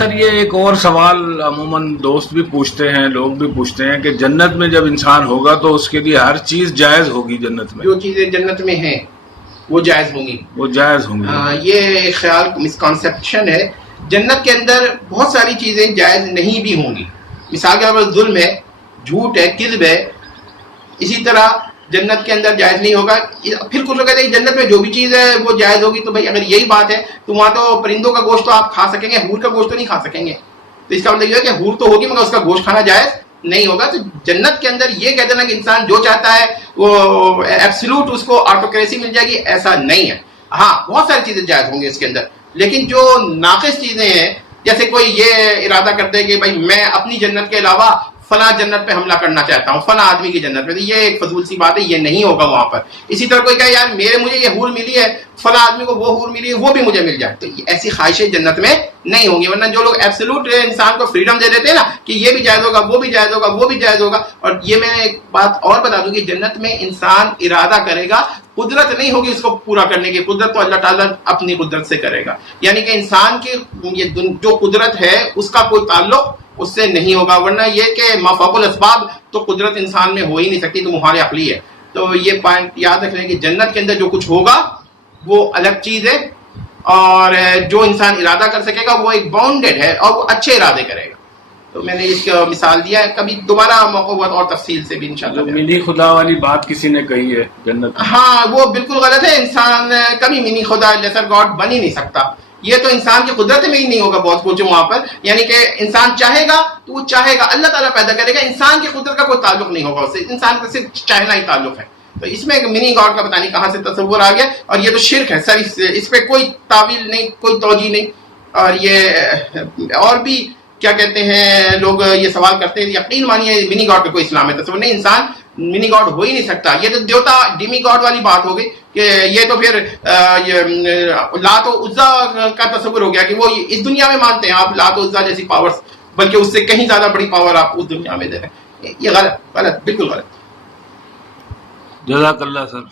سر یہ ایک اور سوال عموماً دوست بھی پوچھتے ہیں، لوگ بھی پوچھتے ہیں کہ جنت میں جب انسان ہوگا تو اس کے لیے ہر چیز جائز ہوگی جنت میں؟ جو چیزیں جنت میں ہیں وہ جائز ہوں گی، وہ جائز ہوں گی۔ یہ خیال مسکانسیپشن ہے۔ جنت کے اندر بہت ساری چیزیں جائز نہیں بھی ہوں گی، مثال کے طور پر ظلم ہے، جھوٹ ہے، کذب ہے، اسی طرح جنت کے اندر جائز نہیں ہوگا۔ پھر کچھ لوگ کہتے ہیں جنت میں جو بھی چیز ہے وہ جائز ہوگی، تو بھائی اگر یہی بات ہے تو وہاں تو پرندوں کا گوشت تو آپ کھا سکیں گے، حور کا گوشت تو نہیں کھا سکیں گے، تو اس کا مطلب یہ ہے کہ حور تو ہوگی مگر اس کا گوشت کھانا جائز نہیں ہوگا۔ تو جنت کے اندر یہ کہہ دینا کہ انسان جو چاہتا ہے وہ ایبسلوٹ اس کو آٹوکریسی مل جائے گی، ایسا نہیں ہے۔ ہاں بہت ساری چیزیں جائز ہوں گی اس کے اندر، لیکن جو ناقص چیزیں ہیں، جیسے کوئی یہ ارادہ کرتے ہیں کہ بھائی میں اپنی جنت کے علاوہ فلاں جنت پہ حملہ کرنا چاہتا ہوں، فلاں آدمی کی جنت پہ، تو یہ ایک فضول سی بات ہے، یہ نہیں ہوگا وہاں پر۔ اسی طرح کوئی کہے یار مجھے یہ حور ملی ہے، فلاں آدمی کو وہ حور ملی ہے، وہ بھی مجھے مل جائے، تو ایسی خواہشیں جنت میں نہیں ہوں گی۔ ورنہ جو لوگ ایبسولوٹ انسان کو فریڈم دے دیتے ہیں نا کہ یہ بھی جائز ہوگا، وہ بھی جائز ہوگا، وہ بھی جائز ہوگا۔ اور یہ میں ایک بات اور بتا دوں کہ جنت میں انسان ارادہ کرے گا، قدرت نہیں ہوگی اس کو پورا کرنے کی، قدرت تو اللہ تعالیٰ اپنی قدرت سے کرے گا، یعنی کہ انسان کی جو قدرت ہے اس کا کوئی تعلق اس سے نہیں ہوگا۔ ورنہ یہ کہ مافوق الاسباب تو قدرت انسان میں ہو ہی نہیں سکتی، تو محال عقلی ہے۔ تو یہ پوائنٹ یاد رکھ لیں کہ جنت کے اندر جو کچھ ہوگا وہ الگ چیز ہے، اور جو انسان ارادہ کر سکے گا وہ ایک باؤنڈیڈ ہے اور وہ اچھے ارادے کرے گا۔ تو میں نے اس کا مثال دیا ہے، کبھی دوبارہ موقع ہوا اور تفصیل سے بھی انشاءاللہ۔ منی خدا والی بات کسی نے کہی ہے جنت میں؟ ہاں وہ بالکل غلط ہے، انسان کبھی منی خدا لیسر گاڈ بن ہی نہیں سکتا، یہ تو انسان کی قدرت میں ہی نہیں ہوگا بہت کچھ وہاں پر، یعنی کہ انسان چاہے گا تو وہ چاہے گا، اللہ تعالیٰ پیدا کرے گا، انسان کی قدرت کا کوئی تعلق نہیں ہوگا اس سے، انسان کا صرف چاہنا ہی تعلق ہے۔ تو اس میں منی گاڈ کا پتہ نہیں کہاں سے تصور آ گیا، اور یہ تو شرک ہے سر، اس پہ کوئی تعویل نہیں، کوئی توجیہ نہیں۔ اور یہ اور بھی کیا کہتے ہیں لوگ یہ سوال کرتے ہیں، یقین مانیے منی گاڈ کا کوئی اسلام میں تصور نہیں، انسان منی گاڈ ہو ہی نہیں سکتا، یہ تو دیوتا ڈیمی گاڈ والی بات ہو گئی کہ یہ تو پھر لات و عزا کا تصور ہو گیا کہ وہ اس دنیا میں مانتے ہیں آپ لات و عزا جیسی پاورز، بلکہ اس سے کہیں زیادہ بڑی پاور آپ اس دنیا میں دے رہے ہیں۔ یہ غلط، بالکل غلط۔ جزاک اللہ سر۔